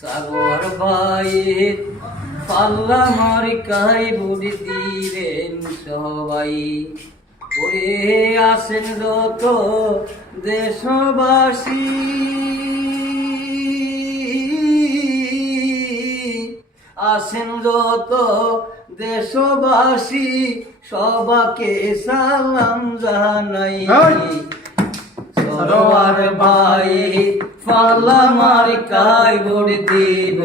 সাগর ভাইয়ের পাল্লা মার্কাই ভোট দিবেন সবাই। ওরে আসেন যত দেশবাসী, আসেন যত দেশবাসী, সবাকে সালাম জানাই। সরোয়ার ভাই পাল্লা মার্কাই ভোট দিব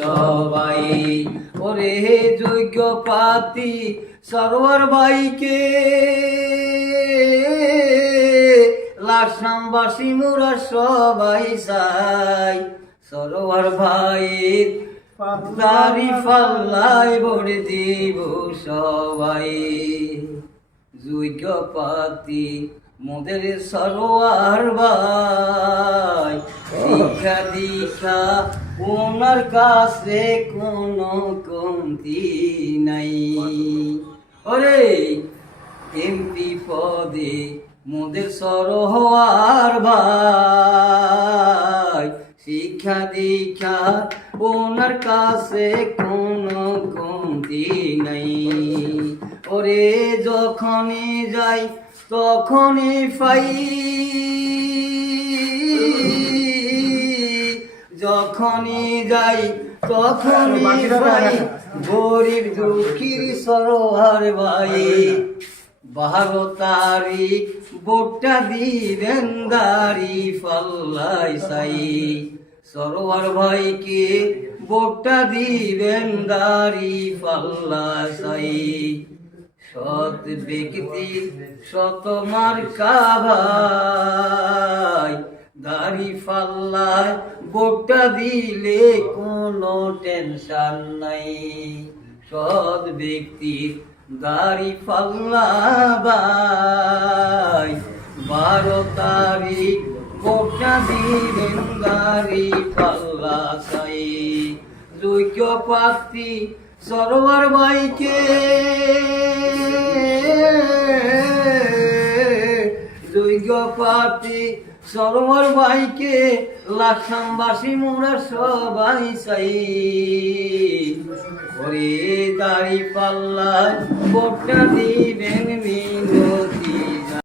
সবাই। ওরে যোগ্য প্রার্থী সরোয়ার ভাইকে লাকসামবাসী মোরা সবাই চাই। সরোয়ার ভাইয়ের দাড়ি পাল্লাই ভোট দিব সবাই। যোগ্য প্রার্থী মোদের সরোয়ার ভাই, শিক্ষা দীক্ষা ওনার কাছে কোনো কমতি নাই। ওরে এমপি পদে মোদের সরোয়ার ভাই, শিক্ষা দীক্ষা ওনার কাছে কোনো কমতি নাই। ওরে যখনই যাই তখনই পাই, যখনই যাই তখনই পাই গরিব দুঃখীর সরোয়ার ভাই। 12 তারিখ ভোটটা দিবেন দাড়ি পাল্লাই চাই। সরোয়ার ভাইকে ভোটটা দিবেন দাড়ি পাল্লা চাই। সৎ ব্যক্তি শত মার্কা ভাই, দাড়ি পাল্লায় ভোটটা দিলে কোনো টেনশন নাই। সৎ ব্যক্তির দাড়ি পাল্লা ভাই, 12 তারিখ ভোটটা দিবেন দাড়ি পাল্লা চাই। যোগ্য প্রার্থী সরোয়ার ভাইকে, যোগ্য প্রার্থী সরোয়ার ভাইকে লাকসামবাসী মোরা সবাই চাই। ওরে দাড়ি পাল্লা ভোটটা দিবেন মিনতি।